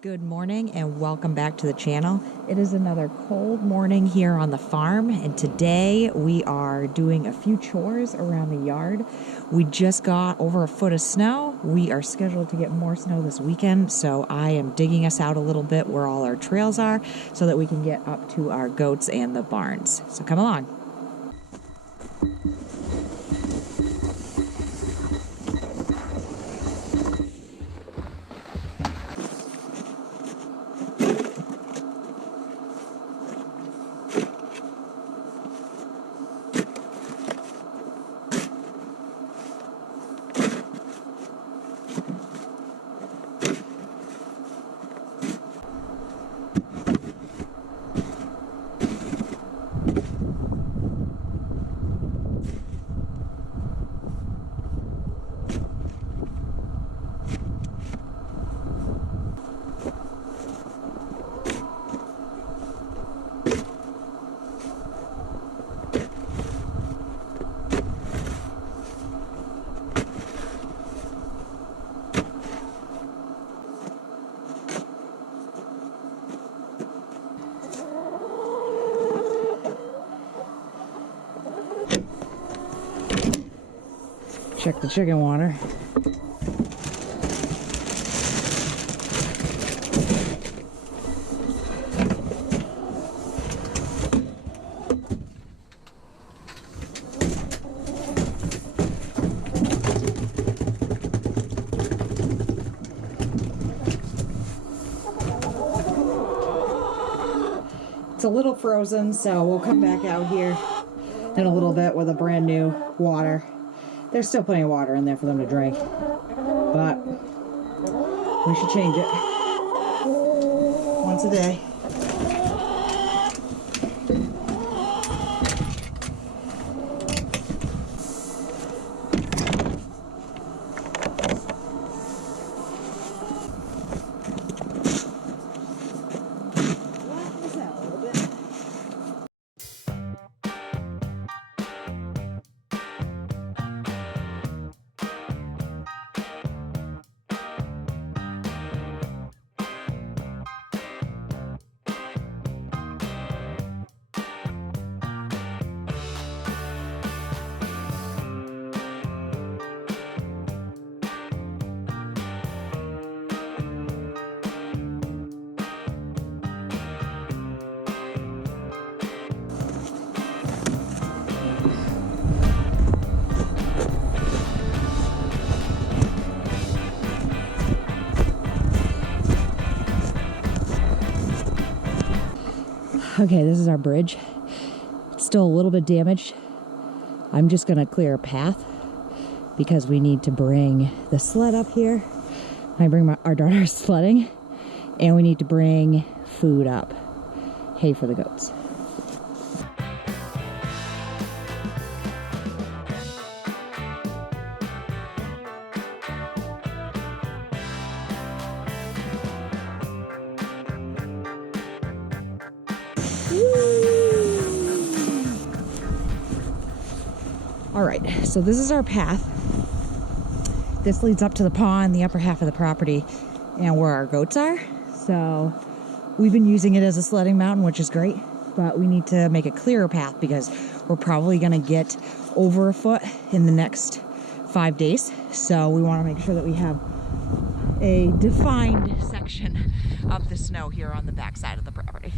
Good morning and welcome back to the channel. It is another cold morning here on the farm, and today we are doing a few chores around the yard. We just got over a foot of snow. We are scheduled to get more snow this weekend, so I am digging us out a little bit where all our trails are so that we can get up to our goats and the barns. So come along. Check the chicken water. It's a little frozen, so we'll come back out here in a little bit with a brand new water. There's still plenty of water in there for them to drink, but we should change it once a day. Okay, this is our bridge. It's still a little bit damaged. I'm just gonna clear a path because we need to bring the sled up here. I bring our daughter sledding, and we need to bring food up. Hay for the goats. All right, so this is our path. This leads up to the pond, the upper half of the property, and where our goats are. So we've been using it as a sledding mountain, which is great, but we need to make a clearer path because we're probably gonna get over a foot in the next 5 days. So we wanna make sure that we have a defined section of the snow here on the back side of the property.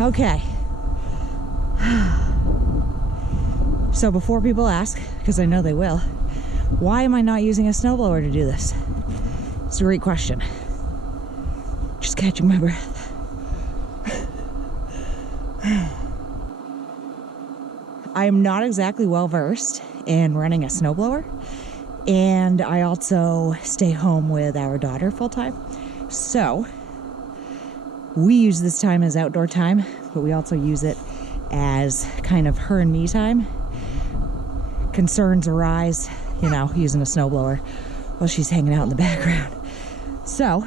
Okay. So before people ask, because I know they will, why am I not using a snowblower to do this? It's a great question. Just catching my breath. I am not exactly well versed in running a snowblower, and I also stay home with our daughter full time. So we use this time as outdoor time, but we also use it as kind of her and me time. Concerns arise, you know, using a snowblower while she's hanging out in the background. So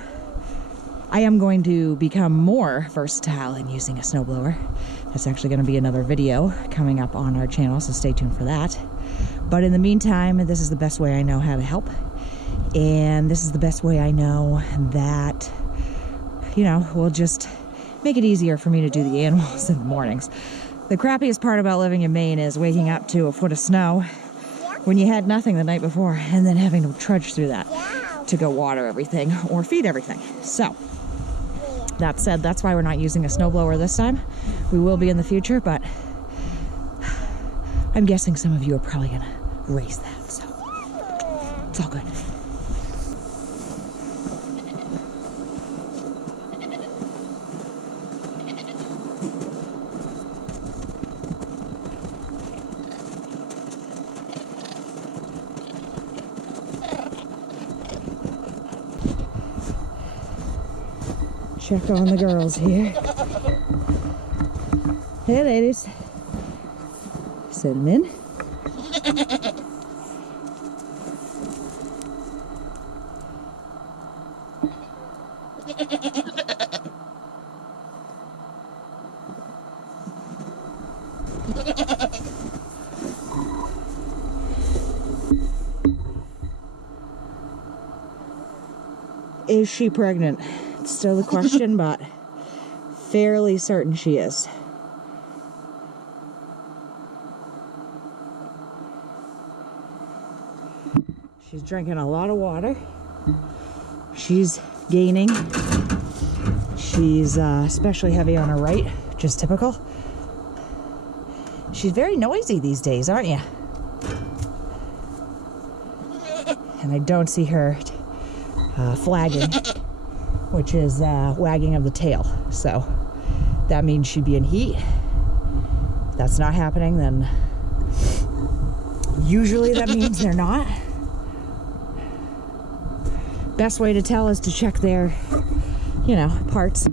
I am going to become more versatile in using a snowblower. That's actually going to be another video coming up on our channel, so stay tuned for that. But in the meantime, this is the best way I know how to help. And this is the best way I know that, you know, will just make it easier for me to do the animals in the mornings. The crappiest part about living in Maine is waking up to a foot of snow when you had nothing the night before, and then having to trudge through that to go water everything or feed everything. So that said, that's why we're not using a snowblower this time. We will be in the future, but I'm guessing some of you are probably gonna raise that, so it's all good. Check on the girls here. Hey ladies. Cinnamon. Is she pregnant? It's still the question, but fairly certain she is. She's drinking a lot of water. She's gaining. She's especially heavy on her right, which is typical. She's very noisy these days, aren't you? And I don't see her flagging, which is wagging of the tail. So that means she'd be in heat. If that's not happening, then usually that means they're not. Best way to tell is to check their, you know, parts.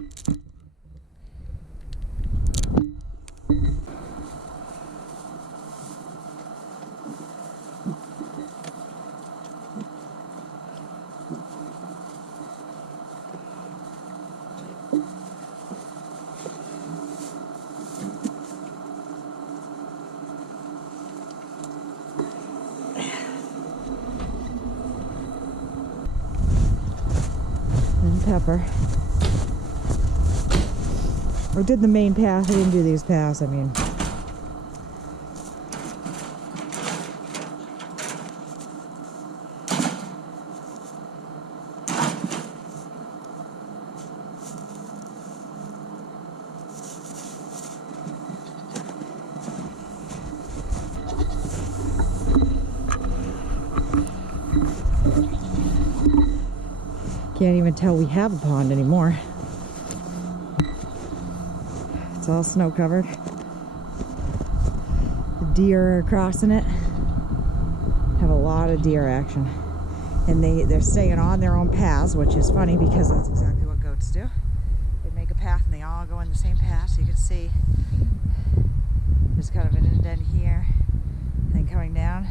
Pepper. I did the main path, I didn't do these paths, I mean. Can't even tell we have a pond anymore. It's all snow covered. The deer are crossing it. Have a lot of deer action. And they're staying on their own paths, which is funny because that's exactly what goats do. They make a path and they all go in the same path. So you can see there's kind of an indent here and then coming down.